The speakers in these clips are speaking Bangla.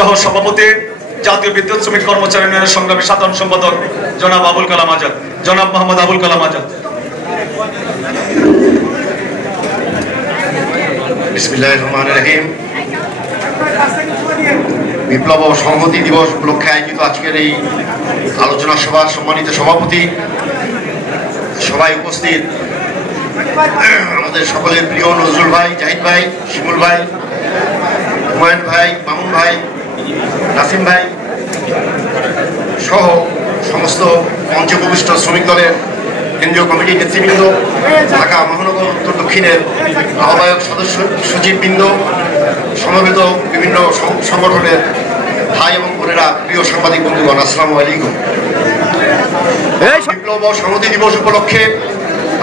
সহ সভাপতি, জাতীয় বিদ্যুৎ শ্রমিক কর্মচারী ইউনিয়নের সংগ্রামী সাধারণ সম্পাদক জনাব আবুল কালাম আজাদ, জনাব মোহাম্মদ আবুল কালাম আজাদ। বিসমিল্লাহির রহমানির রহিম। বিপ্লব ও সংহতি দিবস উপলক্ষে আয়োজিত আজকের এই আলোচনা সভার সম্মানিত সভাপতি, সবাই উপস্থিত আমাদের সকলের প্রিয় নজরুল ভাই, জাহিদ ভাই, শিমুল ভাই, হুমায়ুন ভাই, মামুন ভাই, নাসিম ভাই সহ সমস্ত মঞ্চে উপবিষ্ট শ্রমিক দলের কেন্দ্রীয় কমিটির নেতৃবৃন্দ, ঢাকা মহানগর উত্তর দক্ষিণের আহ্বায়ক সদস্য সচিববৃন্দ, সমবেত বিভিন্ন সংগঠনের ভাই এবং বোনেরা, প্রিয় সাংবাদিক বন্ধুগণ, আসসালামু আলাইকুম। বিপ্লব ও সংহতি দিবস উপলক্ষে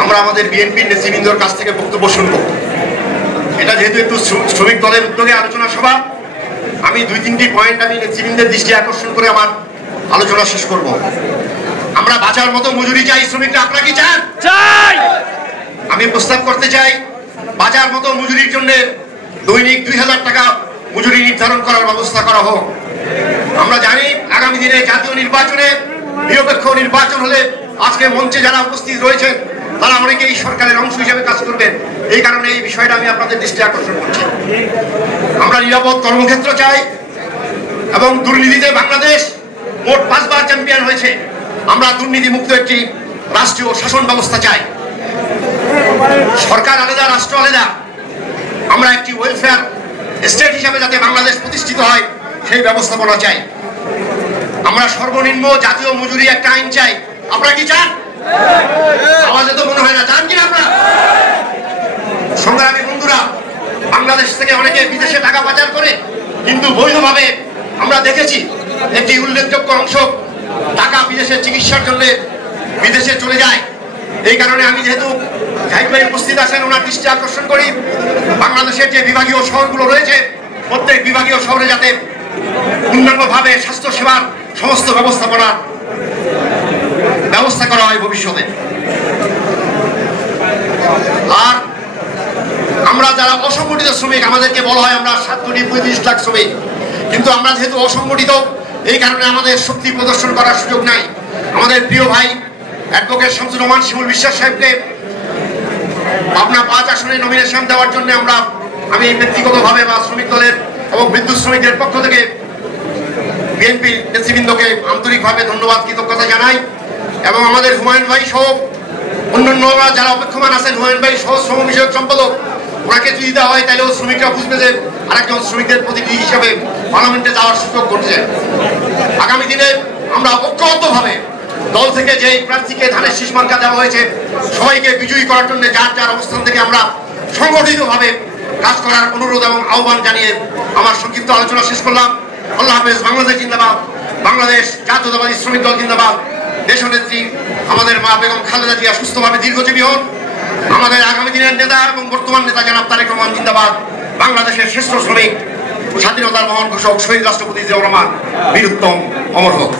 আমরা আমাদের বিএনপির নেতৃবৃন্দর কাছ থেকে বক্তব্য শুনব। এটা যেহেতু একটু শ্রমিক দলের উদ্যোগে আলোচনা সভা, আমি 2-3টি পয়েন্ট আমি নেতৃবৃন্দের দৃষ্টি আকর্ষণ করে আমার আলোচনা শেষ করব। আমরা বাঁচার মতো মজুরি চাই, শ্রমিকরা আপনারা কি চান? চাই। আমি প্রস্তাব করতে চাই বাঁচার মতো মজুরির জন্য দৈনিক 2000 টাকা মজুরি নির্ধারণ করার ব্যবস্থা করা হোক। আমরা জানি আগামী দিনে জাতীয় নির্বাচনে নিরপেক্ষ নির্বাচন হলে আজকে মঞ্চে যারা উপস্থিত রয়েছেন তারা অনেকে এই সরকারের অংশ হিসেবে কাজ করবেন। এই কারণে এই বিষয়টা আমি আপনাদের দৃষ্টি আকর্ষণ করছি। আমরা নিরাপদ কর্মক্ষেত্র চাই এবং দুর্নীতিতে বাংলাদেশ মোট 5 বার চ্যাম্পিয়ন হয়েছে। আমরা দুর্নীতি মুক্ত একটি রাষ্ট্রীয় শাসন ব্যবস্থা চাই। সরকার আলাদা, রাষ্ট্র আলাদা। আমরা একটি ওয়েলফেয়ার স্টেট হিসেবে যাতে বাংলাদেশ প্রতিষ্ঠিত হয় সেই ব্যবস্থাপনা চাই। আমরা সর্বনিম্ন জাতীয় মজুরি একটা আইন চাই। আপনারা কি চান? আওয়াজে তো মনে হয় না। চান কিনা আপনারা? সংগ্রামী বন্ধুরা, বাংলাদেশ থেকে অনেকে বিদেশে টাকা পাচার করে, কিন্তু বৈধভাবে আমরা দেখেছি একটি উল্লেখযোগ্য অংশ টাকা বিদেশে চিকিৎসার জন্য বিদেশে চলে যায়। এই কারণে আমি যেহেতু জাহিদ ভাই উপস্থিত আছেন, ওনার দৃষ্টি আকর্ষণ করি বাংলাদেশের যে বিভাগীয় শহরগুলো রয়েছে প্রত্যেক বিভাগীয় শহরে যাতে পূর্ণাঙ্গভাবে স্বাস্থ্য সেবার সমস্ত ব্যবস্থাপনার ব্যবস্থা করা হয় ভবিষ্যতে। আর আমরা যারা অসংগঠিত শ্রমিক, আমাদেরকে বলা হয় আমরা 7.35 লাখ শ্রমিক, কিন্তু আমরা যেহেতু অসংগঠিত এই কারণে আমাদের শক্তি প্রদর্শন করার সুযোগ নাই। আমাদের প্রিয় ভাই অ্যাডভোকেট শামসুর রহমান শিমুল বিশ্বাস সাহেবকে পাবনা 5 আসনে নমিনেশন দেওয়ার জন্য আমি ব্যক্তিগতভাবে বা শ্রমিক দলের এবং বিদ্যুৎ শ্রমিকদের পক্ষ থেকে বিএনপি নেতৃবৃন্দকে আন্তরিকভাবে ধন্যবাদ, কৃতজ্ঞতা জানাই। এবং আমাদের হুমায়ুন ভাই সহ অন্যান্যরা যারা অপেক্ষমান আছেন, হুমায়ুন ভাই সহ শ্রম বিষয়ক সম্পাদক, ওনাকে যদি দেওয়া হয় তাহলেও শ্রমিকরা বুঝবে যে আরেকজন শ্রমিকদের প্রতিনিধি হিসেবে পার্লামেন্টে যাওয়ার সুযোগ ঘটছে। আগামী দিনে আমরা ঐক্যবদ্ধভাবে দল থেকে যে প্রার্থীকে ধানের শীষ মার্কা দেওয়া হয়েছে সবাইকে বিজয়ী করার জন্য যার যার অবস্থান থেকে আমরা সংগঠিতভাবে কাজ করার অনুরোধ এবং আহ্বান জানিয়ে আমার সংক্ষিপ্ত আলোচনা শেষ করলাম। আল্লাহ হাফেজ। বাংলাদেশ জিন্দাবাদ। বাংলাদেশ জাতীয়তাবাদী শ্রমিক দল জিন্দাবাদ। দেশনেত্রী আমাদের মা বেগম খালেদা জিয়া সুস্থভাবে দীর্ঘজীবী হন। আমাদের আগামী দিনের নেতা এবং বর্তমান নেতা জনাব তারেক রহমান জিন্দাবাদ। বাংলাদেশের শ্রেষ্ঠ শ্রমিক, স্বাধীনতার মহান ঘোষক শহীদ রাষ্ট্রপতি জিয়াউর রহমান বীর উত্তম অমর হোক।